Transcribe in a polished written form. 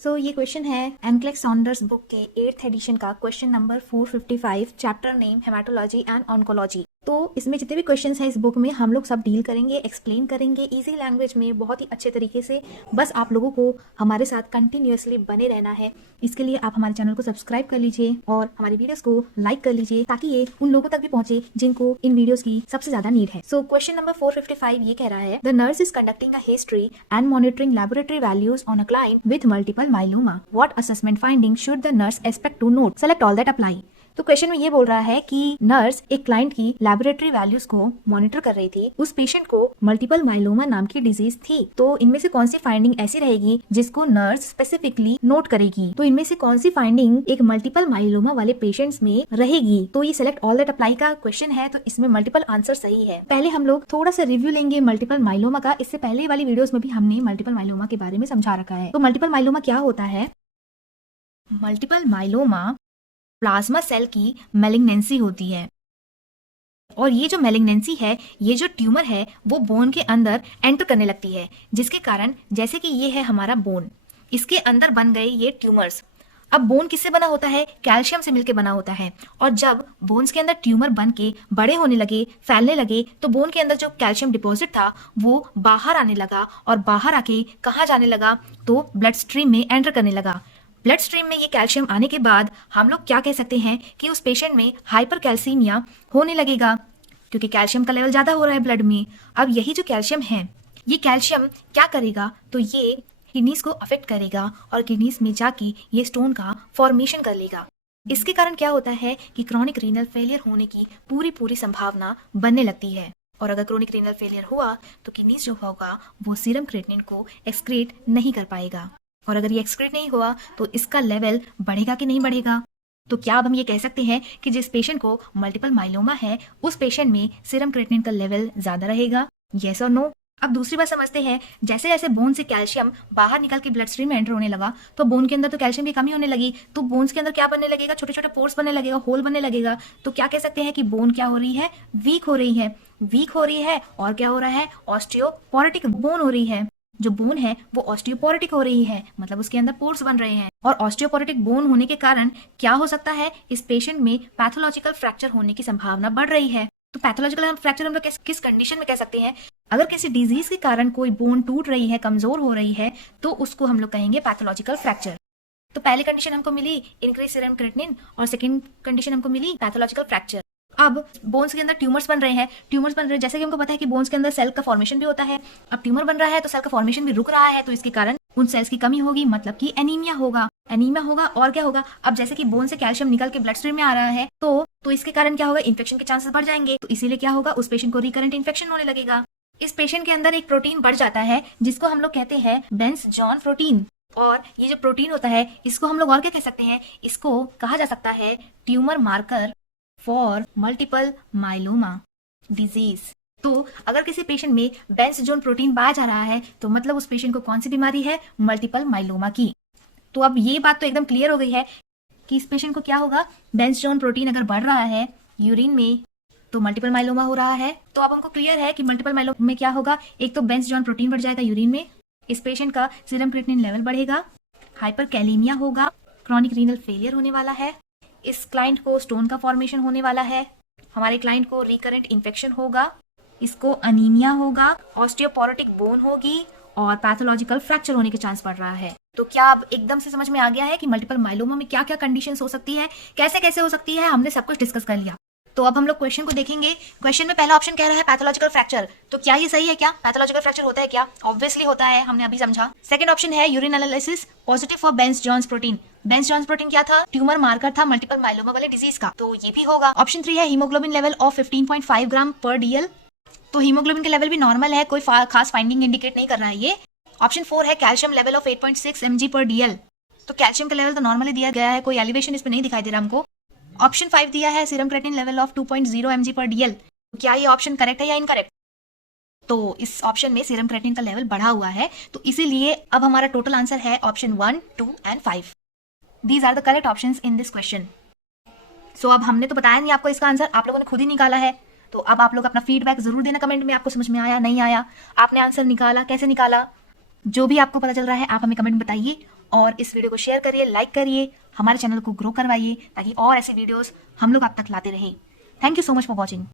ये क्वेश्चन है NCLEX Saunders book के 8th एडिशन का question number 455, chapter name haematology and oncology. तो इसमें जितने भी क्वेश्चंस हैं इस बुक में हम लोग सब डील करेंगे, एक्सप्लेन करेंगे इजी लैंग्वेज में, बहुत ही अच्छे तरीके से। बस आप लोगों को हमारे साथ कंटिन्यूअसली बने रहना है। इसके लिए आप हमारे चैनल को सब्सक्राइब कर लीजिए और हमारी वीडियोस को लाइक कर लीजिए ताकि ये उन लोगों तक भी पहुंचे जिनको इन वीडियोस की सबसे ज्यादा नीड है। क्वेश्चन नंबर 455 ये कह रहा है, the nurse is conducting a history and monitoring laboratory values on a client with multiple myeloma. What assessment finding should the nurse expect to note? Select all that apply. तो question में ये बोल रहा है कि नर्स एक client की laboratory values को मॉनिटर कर रही थी। उस पेशेंट को मल्टीपल माइलोमा नाम की डिजीज थी। तो इनमें से कौन सी फाइंडिंग ऐसी रहेगी जिसको नर्स स्पेसिफिकली नोट करेगी? तो इनमें से कौन सी फाइंडिंग एक मल्टीपल माइलोमा वाले पेशेंट्स में रहेगी? तो ये सिलेक्ट ऑल दैट अप्लाई का क्वेश्चन है, तो इसमें मल्टीपल आंसर सही है। पहले हम लोग थोड़ा सा रिव्यू लेंगे मल्टीपल माइलोमा का। इससे पहले वाली वीडियोस में भी हमने मल्टीपल माइलोमा के बारे में समझा रखा है। तो मल्टीपल माइलोमा क्या होता है? मल्टीपल माइलोमा प्लाज्मा सेल की मैलिग्नेंसी होती है, और ये जो मैलिग्नेंसी है, ये जो ट्यूमर है वो बोन के अंदर एंटर करने लगती है, जिसके कारण जैसे कि ये है हमारा बोन, इसके अंदर बन गए ये ट्यूमर्स। अब बोन किससे बना होता है? कैल्शियम से मिलकर बना होता है। और जब बोन्स के अंदर ट्यूमर बन के बड़े होने लगे, फैलने लगे, तो बोन के अंदर जो कैल्शियम डिपॉजिट था वो बाहर आने लगा, और बाहर आके कहाँ जाने लगा? तो ब्लड स्ट्रीम में एंटर करने लगा। ब्लड स्ट्रीम में ये कैल्शियम आने के बाद हम लोग क्या कह सकते हैं कि उस पेशेंट में हाइपर कैल्सीमिया होने लगेगा, क्योंकि कैल्शियम का लेवल ज्यादा हो रहा है ब्लड में। अब यही जो कैल्शियम है, ये कैल्शियम क्या करेगा? तो ये किडनीज को अफेक्ट करेगा और किडनीज में जाके ये स्टोन का फॉर्मेशन कर लेगा। इसके कारण क्या होता है कि क्रॉनिक रीनल फेलियर होने की पूरी संभावना बनने लगती है। और अगर क्रोनिक रीनल फेलियर हुआ तो किडनीज जो होगा वो सीरम क्रिएटिनिन को एक्सक्रीट नहीं कर पाएगा, और अगर ये एक्सक्रीट नहीं हुआ तो इसका लेवल बढ़ेगा कि नहीं बढ़ेगा? तो क्या अब हम ये कह सकते हैं कि जिस पेशेंट को मल्टीपल माइलोमा है उस पेशेंट में सीरम क्रिएटिनिन का लेवल ज्यादा रहेगा? यस और नो? अब दूसरी बात समझते हैं। जैसे जैसे बोन से कैल्शियम बाहर निकल के ब्लड स्ट्रीम में एंटर होने लगा, तो बोन के अंदर तो कैल्शियम की कमी होने लगी, तो बोन्स के अंदर क्या बनने लगेगा? छोटे छोटे पोर्स बनने लगेगा, होल बनने लगेगा। तो क्या कह सकते हैं कि बोन क्या हो रही है? वीक हो रही है। वीक हो रही है और क्या हो रहा है? ऑस्टियोपोरोटिक बोन हो रही है। जो बोन है वो ऑस्टियोपोरोटिक हो रही है, मतलब उसके अंदर पोर्स बन रहे हैं। और ऑस्टियोपोरोटिक बोन होने के कारण क्या हो सकता है? इस पेशेंट में पैथोलॉजिकल फ्रैक्चर होने की संभावना बढ़ रही है। तो पैथोलॉजिकल फ्रैक्चर हम लोग किस कंडीशन में कह सकते हैं? अगर किसी डिजीज के कारण कोई बोन टूट रही है, कमजोर हो रही है, तो उसको हम लोग कहेंगे पैथोलॉजिकल फ्रैक्चर। तो पहली कंडीशन हमको मिली इंक्रीज सीरम क्रिएटिनिन, और सेकंड कंडीशन हमको मिली पैथोलॉजिकल फ्रैक्चर। अब बोन्स के अंदर ट्यूमर्स बन रहे हैं। ट्यूमर्स बन रहे हैं, जैसे कि हमको पता है कि बोन्स के अंदर सेल का फॉर्मेशन भी होता है। अब ट्यूमर बन रहा है तो सेल का फॉर्मेशन भी रुक रहा है, तो इसके कारण उन सेल्स की कमी होगी, मतलब कि एनीमिया होगा। एनीमिया होगा और क्या होगा? अब जैसे कि बोन से कैल्शियम निकल के ब्लड स्ट्रीम में आ रहा है, तो इसके कारण क्या होगा? इन्फेक्शन के चांसेस बढ़ जाएंगे। तो इसीलिए क्या होगा? उस पेशेंट को रिकरेंट इन्फेक्शन होने लगेगा। इस पेशेंट के अंदर एक प्रोटीन बढ़ जाता है जिसको हम लोग कहते हैं बेंस जॉन प्रोटीन। और ये जो प्रोटीन होता है इसको हम लोग और क्या कह सकते हैं? इसको कहा जा सकता है tumour marker for multiple myeloma disease. तो अगर किसी पेशेंट में बेंस जॉन प्रोटीन पाया जा रहा है तो मतलब उस पेशेंट को कौन सी बीमारी है? मल्टीपल माइलोमा की। तो अब ये बात तो एकदम क्लियर हो गई है कि इस पेशेंट को क्या होगा? बेंस जॉन प्रोटीन अगर बढ़ रहा है यूरिन में तो मल्टीपल माइलोमा हो रहा है। तो अब हमको क्लियर है कि मल्टीपल माइलोमा में क्या होगा? एक तो बेंस जॉन प्रोटीन बढ़ जाएगा यूरिन में, इस पेशेंट का सीरम क्रिएटिनिन लेवल बढ़ेगा, हाइपर कैलीमिया होगा, क्रॉनिक रीनल फेलियर होने वाला है, इस क्लाइंट को स्टोन का फॉर्मेशन होने वाला है, हमारे क्लाइंट को रिकरेंट इन्फेक्शन होगा, इसको अनीमिया होगा, ऑस्टियोपोरोटिक बोन होगी, और पैथोलॉजिकल फ्रैक्चर होने के चांस बढ़ रहा है। तो क्या अब एकदम से समझ में आ गया है कि मल्टीपल माइलोमा में क्या क्या कंडीशंस हो सकती है, कैसे कैसे हो सकती है? हमने सब कुछ डिस्कस कर लिया। तो अब हम लोग क्वेश्चन को देखेंगे। क्वेश्चन में पहला ऑप्शन कह रहा है पैथोलॉजिकल फ्रैक्चर। तो क्या ये सही है? क्या पैथोलॉजिकल फ्रैक्चर होता है? क्या ऑब्वियसली होता है, हमने अभी समझा। सेकंड ऑप्शन है urine analysis positive for Bence Jones protein. Bence Jones protein क्या था? ट्यूमर मार्कर था मल्टीपल माइलोमा वाले डिजीज का, तो ये भी होगा। ऑप्शन 3 है हीमोग्लोबिन लेवल ऑफ 15.5 ग्राम पर डीएल। तो हीमोग्लोबिन के लेवल भी नॉर्मल है, कोई खास फाइंडिंग इंडिकेट नहीं कर रहा है ये। ऑप्शन 4 है कैल्शियम लेवल ऑफ 8.6 mg पर डीएल। तो कैल्शियम का लेवल तो नॉर्मली दिया गया है, कोई एलिवेशन इसमें नहीं दिखाई दे रहा हमको। ऑप्शन 5 दिया है serum creatinine level of 2.0 mg पर डीएल। क्या ये ऑप्शन करेक्ट है या इनकरेक्ट? तो इस ऑप्शन में सीरम क्रिएटिनिन का लेवल बढ़ा हुआ है, तो इसीलिए अब हमारा टोटल आंसर है option 1, 2 and 5। These are the correct options in this question. So अब हमने तो बताया नहीं आपको इसका आंसर, आप लोगों ने खुद ही निकाला है। तो अब आप लोग अपना फीडबैक जरूर देना कमेंट में, आपको समझ में आया नहीं आया, आपने आंसर निकाला कैसे निकाला, जो भी आपको पता चल रहा है आप हमें कमेंट में बताइए। और इस वीडियो को शेयर करिए, लाइक करिए, हमारे चैनल को ग्रो करवाइए ताकि और ऐसे वीडियोस हम लोग आप तक लाते रहे। Thank you so much for watching.